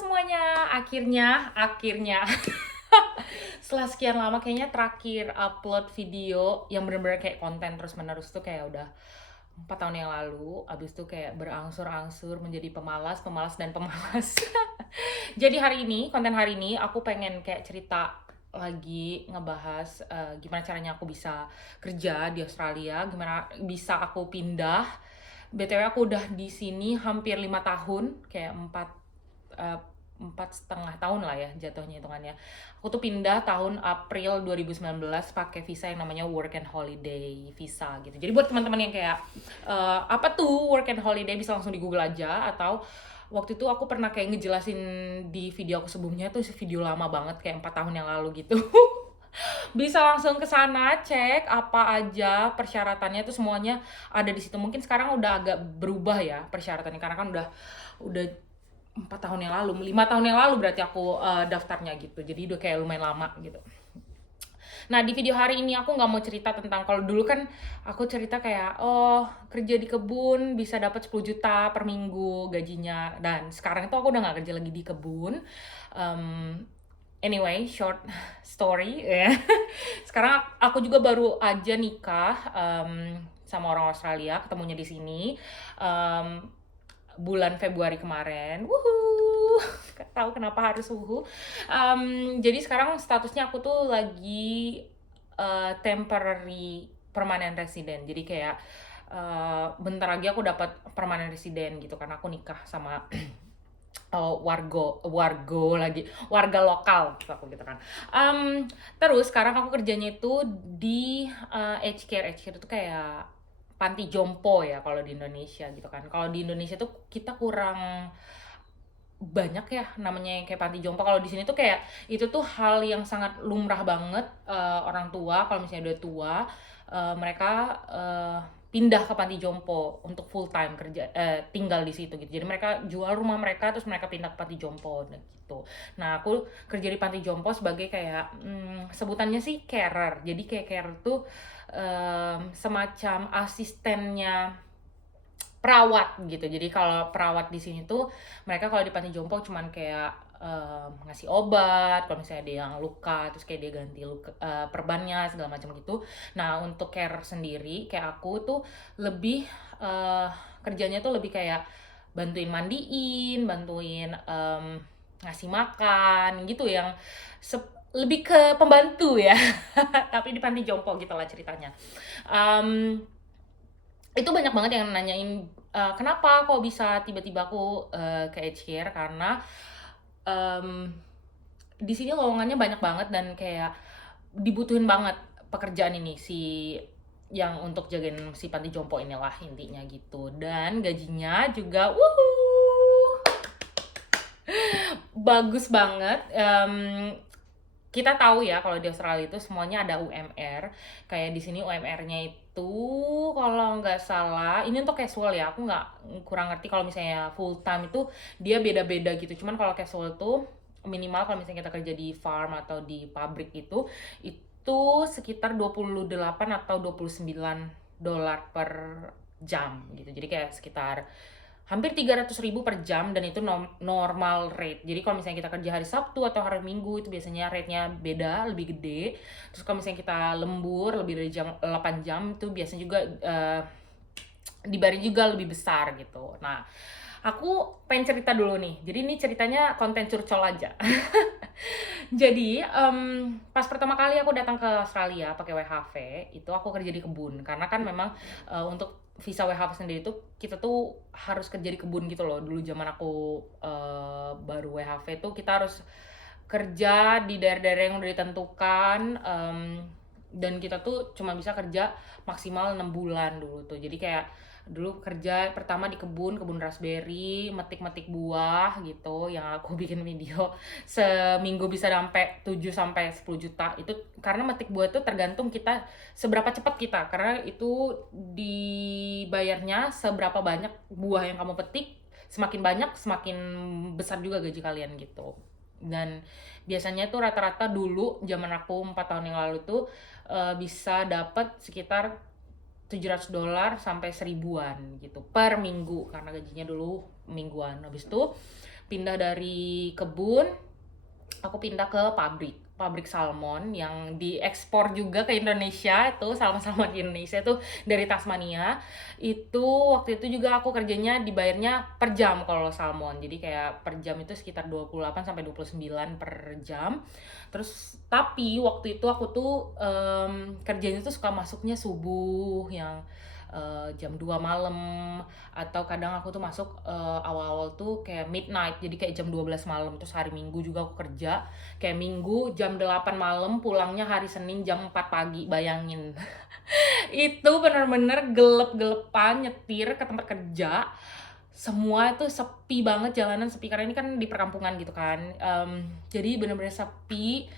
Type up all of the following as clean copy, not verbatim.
semuanya, akhirnya setelah sekian lama kayaknya terakhir upload video yang bener-bener kayak konten terus-menerus tuh kayak udah 4 tahun yang lalu. Abis itu kayak berangsur-angsur menjadi pemalas, pemalas, dan pemalas. Jadi konten hari ini aku pengen kayak cerita lagi ngebahas gimana caranya aku bisa kerja di Australia, gimana bisa aku pindah. BTW aku udah di sini hampir 5 tahun, kayak 4,5 tahun lah ya jatuhnya hitungannya. Aku tuh pindah tahun April 2019 pakai visa yang namanya Work and Holiday visa gitu. Jadi buat teman-teman yang kayak apa tuh Work and Holiday, bisa langsung di Google aja. Atau waktu itu aku pernah kayak ngejelasin di video aku sebelumnya, tuh video lama banget kayak 4 tahun yang lalu gitu. Bisa langsung ke sana cek apa aja persyaratannya, tuh semuanya ada di situ. Mungkin sekarang udah agak berubah ya persyaratannya, karena kan udah 4 tahun yang lalu, 5 tahun yang lalu berarti aku daftarnya gitu. Jadi udah kayak lumayan lama gitu. Nah, di video hari ini aku nggak mau cerita tentang, kalau dulu kan aku cerita kayak, oh kerja di kebun bisa dapat 10 juta per minggu gajinya. Dan sekarang itu aku udah nggak kerja lagi di kebun. Um, Anyway, short story ya. Sekarang aku juga baru aja nikah sama orang Australia, ketemunya di sini um, bulan Februari kemarin. Wuhu, gak tahu kenapa harus wuhu. Jadi sekarang statusnya aku tuh lagi temporary permanent resident. Jadi kayak bentar lagi aku dapat permanent resident gitu, karena aku nikah sama warga lokal gitu aku gitu kan. Terus sekarang aku kerjanya itu di aged care. Aged care itu kayak panti jompo ya kalau di Indonesia gitu kan. Kalau di Indonesia tuh kita kurang banyak ya namanya yang kayak panti jompo. Kalau di sini tuh kayak itu tuh hal yang sangat lumrah banget. Orang tua kalau misalnya udah tua, mereka pindah ke panti jompo untuk full time kerja, tinggal di situ gitu. Jadi mereka jual rumah mereka terus mereka pindah ke panti jompo gitu. Nah, aku kerja di panti jompo sebagai kayak sebutannya sih carer. Jadi kayak carer tuh semacam asistennya perawat gitu. Jadi kalau perawat di sini tuh mereka kalau di panti jompo cuman kayak ngasih obat, kalau misalnya ada yang luka terus kayak dia ganti luka, perbannya segala macam gitu. Nah, untuk care sendiri kayak aku tuh lebih kerjanya tuh lebih kayak bantuin mandiin, bantuin ngasih makan gitu, yang lebih ke pembantu ya. Tapi di panti jompo gitu lah ceritanya. Um, itu banyak banget yang nanyain kenapa kok bisa tiba-tiba aku ke aged care, karena em, di sini lowongannya banyak banget dan kayak dibutuhin banget pekerjaan ini, yang untuk jagain si panti jompo inilah intinya gitu. Dan gajinya juga bagus banget. Kita tahu ya kalau di Australia itu semuanya ada UMR. Kayak di sini UMR-nya itu kalau nggak salah, ini untuk casual ya, aku nggak kurang ngerti kalau misalnya full time itu dia beda-beda gitu. Cuman kalau casual tuh minimal kalau misalnya kita kerja di farm atau di pabrik itu sekitar 28 atau $29 per jam gitu. Jadi kayak sekitar hampir 300.000 per jam, dan itu normal rate. Jadi kalau misalnya kita kerja hari Sabtu atau hari Minggu itu biasanya rate-nya beda, lebih gede. Terus kalau misalnya kita lembur lebih dari 8 jam itu biasanya juga dibayar juga lebih besar gitu. Nah, aku pengen cerita dulu nih. Jadi ini ceritanya konten curcol aja. Jadi pas pertama kali aku datang ke Australia pakai WHV, itu aku kerja di kebun. Karena kan memang untuk visa WHV sendiri tuh kita tuh harus kerja di kebun gitu loh. Dulu zaman aku baru WHV tuh kita harus kerja di daerah-daerah yang udah ditentukan, dan kita tuh cuma bisa kerja maksimal 6 bulan dulu tuh. Jadi kayak dulu kerja pertama di kebun raspberry, metik-metik buah gitu, yang aku bikin video seminggu bisa sampai 7 sampai 10 juta. Itu karena metik buah itu tergantung kita seberapa cepat kita, karena itu dibayarnya seberapa banyak buah yang kamu petik, semakin banyak semakin besar juga gaji kalian gitu. Dan biasanya tuh rata-rata dulu zaman aku 4 tahun yang lalu tuh bisa dapat sekitar $700 sampai 1000-an gitu per minggu, karena gajinya dulu mingguan. Habis itu pindah dari kebun, aku pindah ke pabrik salmon yang diekspor juga ke Indonesia. Itu salmon-salmon di Indonesia itu dari Tasmania. Itu waktu itu juga aku kerjanya dibayarnya per jam kalau salmon, jadi kayak per jam itu sekitar 28 sampai 29 per jam. Terus tapi waktu itu aku tuh kerjanya tuh suka masuknya subuh, yang jam 2 malam, atau kadang aku tuh masuk awal-awal tuh kayak midnight, jadi kayak jam 12 malam. Terus hari Minggu juga aku kerja kayak Minggu jam 8 malam, pulangnya hari Senin jam 4 pagi, bayangin. Itu bener-bener gelep-gelepan nyetir ke tempat kerja, semua itu sepi banget, jalanan sepi karena ini kan di perkampungan gitu kan. Jadi bener-bener sepi,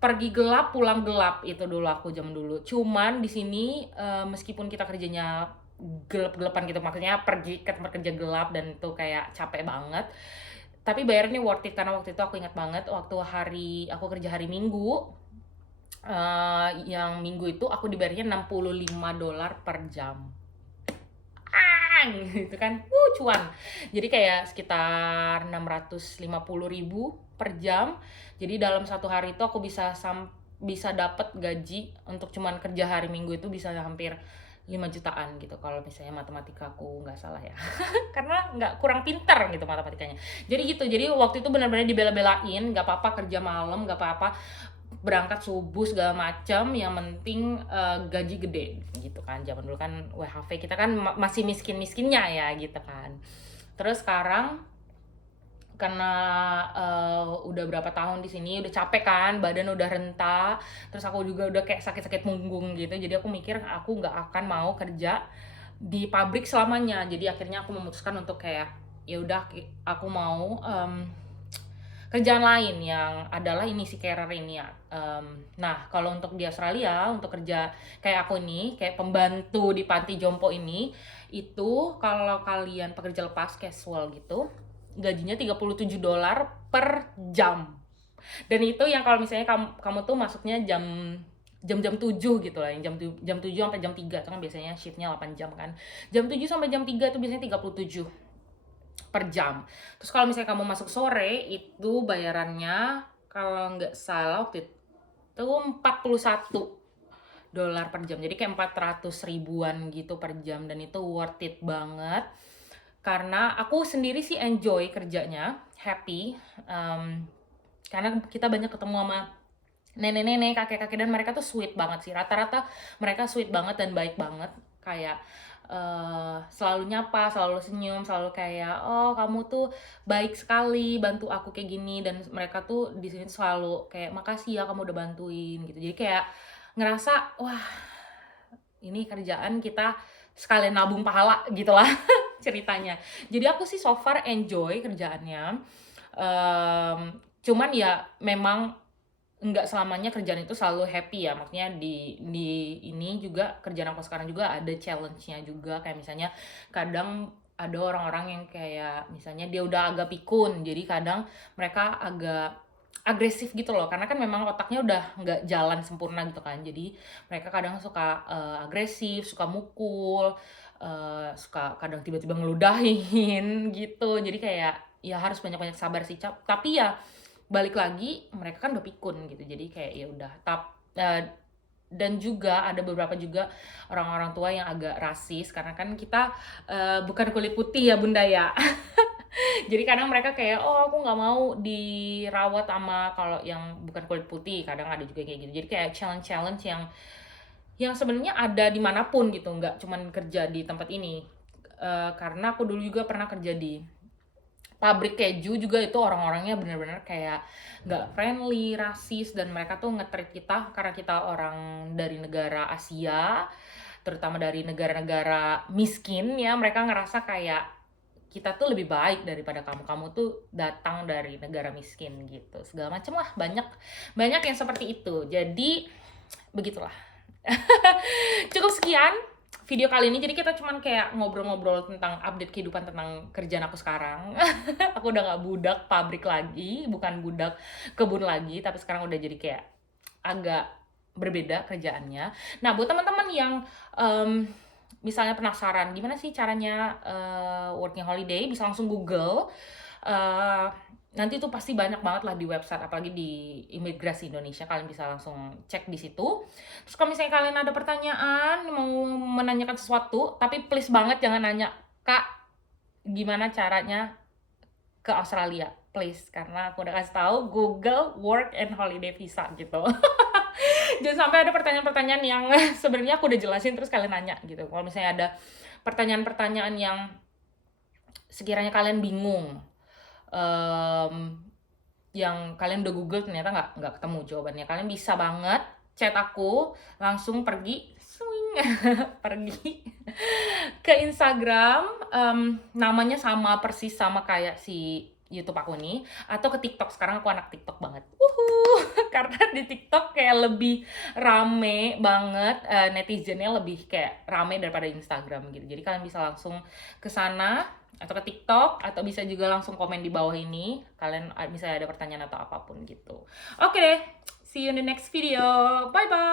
pergi gelap pulang gelap, itu dulu aku jam dulu. Cuman di sini meskipun kita kerjanya gelap-gelapan gitu, maksudnya pergi ke tempat kerja gelap dan itu kayak capek banget, tapi bayarnya worth it karena waktu itu aku ingat banget waktu aku kerja hari Minggu, yang Minggu itu aku dibayarnya $65 per jam. Gitu kan, cuan. Jadi kayak sekitar 650.000 per jam. Jadi dalam satu hari itu aku bisa dapat gaji untuk cuman kerja hari Minggu itu bisa hampir 5 jutaan gitu kalau misalnya matematika aku nggak salah ya. Karena nggak kurang pinter gitu matematikanya. Jadi gitu, jadi waktu itu benar-benar dibela-belain, nggak apa-apa kerja malam, nggak apa-apa berangkat subuh segala macam, yang penting gaji gede gitu kan. Zaman dulu kan WHV kita kan masih miskin-miskinnya ya gitu kan. Terus sekarang karena udah berapa tahun di sini, udah capek kan, badan udah renta, terus aku juga udah kayak sakit-sakit punggung gitu. Jadi aku mikir aku nggak akan mau kerja di pabrik selamanya. Jadi akhirnya aku memutuskan untuk kayak ya udah, aku mau kerjaan lain yang adalah ini si carer ini ya. Nah kalau untuk di Australia, untuk kerja kayak aku ini, kayak pembantu di panti jompo ini, itu kalau kalian pekerja lepas casual gitu, gajinya $37 per jam. Dan itu yang kalau misalnya kamu tuh masuknya jam-jam 7 gitu lah, yang jam 7 sampai jam 3 itu kan biasanya shiftnya 8 jam kan. Jam 7 sampai jam 3 itu biasanya 37 per jam. Terus kalau misalnya kamu masuk sore, itu bayarannya kalau nggak salah waktu itu $41 per jam. Jadi kayak 400 ribuan gitu per jam, dan itu worth it banget. Karena aku sendiri sih enjoy kerjanya, happy. Karena kita banyak ketemu sama nenek-nenek, kakek-kakek, dan mereka tuh sweet banget sih. Rata-rata mereka sweet banget dan baik banget. Kayak selalu nyapa, selalu senyum, selalu kayak, oh kamu tuh baik sekali, bantu aku kayak gini. Dan mereka tuh di sini selalu kayak, makasih ya kamu udah bantuin gitu. Jadi kayak ngerasa, wah ini kerjaan kita sekalian nabung pahala gitu lah ceritanya. Jadi aku sih so far enjoy kerjaannya. Cuman ya memang nggak selamanya kerjaan itu selalu happy ya. Maksudnya di ini juga, kerjaan aku sekarang juga ada challenge-nya juga. Kayak misalnya kadang ada orang-orang yang kayak misalnya dia udah agak pikun, jadi kadang mereka agak agresif gitu loh, karena kan memang otaknya udah nggak jalan sempurna gitu kan. Jadi mereka kadang suka agresif, suka mukul, suka kadang tiba-tiba ngeludahin gitu. Jadi kayak ya harus banyak-banyak sabar sih, tapi ya balik lagi mereka kan udah pikun gitu, jadi kayak ya udah. Dan juga ada beberapa juga orang-orang tua yang agak rasis, karena kan kita bukan kulit putih ya bunda ya. Jadi kadang mereka kayak, oh aku nggak mau dirawat sama kalau yang bukan kulit putih, kadang ada juga kayak gitu. Jadi kayak challenge yang sebenarnya ada dimanapun gitu, nggak cuman kerja di tempat ini. Karena aku dulu juga pernah kerja di pabrik keju juga, itu orang-orangnya bener-bener kayak nggak friendly, rasis, dan mereka tuh nge-treat kita karena kita orang dari negara Asia, terutama dari negara-negara miskin ya. Mereka ngerasa kayak kita tuh lebih baik daripada kamu tuh datang dari negara miskin gitu, segala macam lah, banyak yang seperti itu. Jadi begitulah. Cukup sekian video kali ini. Jadi kita cuman kayak ngobrol-ngobrol tentang update kehidupan tentang kerjaan aku sekarang. Aku udah gak budak pabrik lagi, bukan budak kebun lagi, tapi sekarang udah jadi kayak agak berbeda kerjaannya. Nah buat teman-teman yang misalnya penasaran gimana sih caranya working holiday, bisa langsung Google Eh, nanti tuh pasti banyak banget lah di website, apalagi di imigrasi Indonesia, kalian bisa langsung cek di situ. Terus kalau misalnya kalian ada pertanyaan, mau menanyakan sesuatu, tapi please banget jangan nanya, Kak, gimana caranya ke Australia, please, karena aku udah kasih tahu Google Work and Holiday Visa gitu. Jangan sampai ada pertanyaan-pertanyaan yang sebenarnya aku udah jelasin terus kalian nanya gitu. Kalau misalnya ada pertanyaan-pertanyaan yang sekiranya kalian bingung, em, yang kalian udah Google ternyata nggak ketemu jawabannya, kalian bisa banget chat aku, langsung pergi swing pergi ke Instagram, namanya sama persis sama kayak si YouTube aku nih, atau ke TikTok. Sekarang aku anak TikTok banget. Karena di TikTok kayak lebih rame banget, netizennya lebih kayak rame daripada Instagram gitu. Jadi kalian bisa langsung ke sana atau ke TikTok, atau bisa juga langsung komen di bawah ini. Kalian misalnya ada pertanyaan atau apapun gitu. Oke deh, see you in the next video. Bye bye.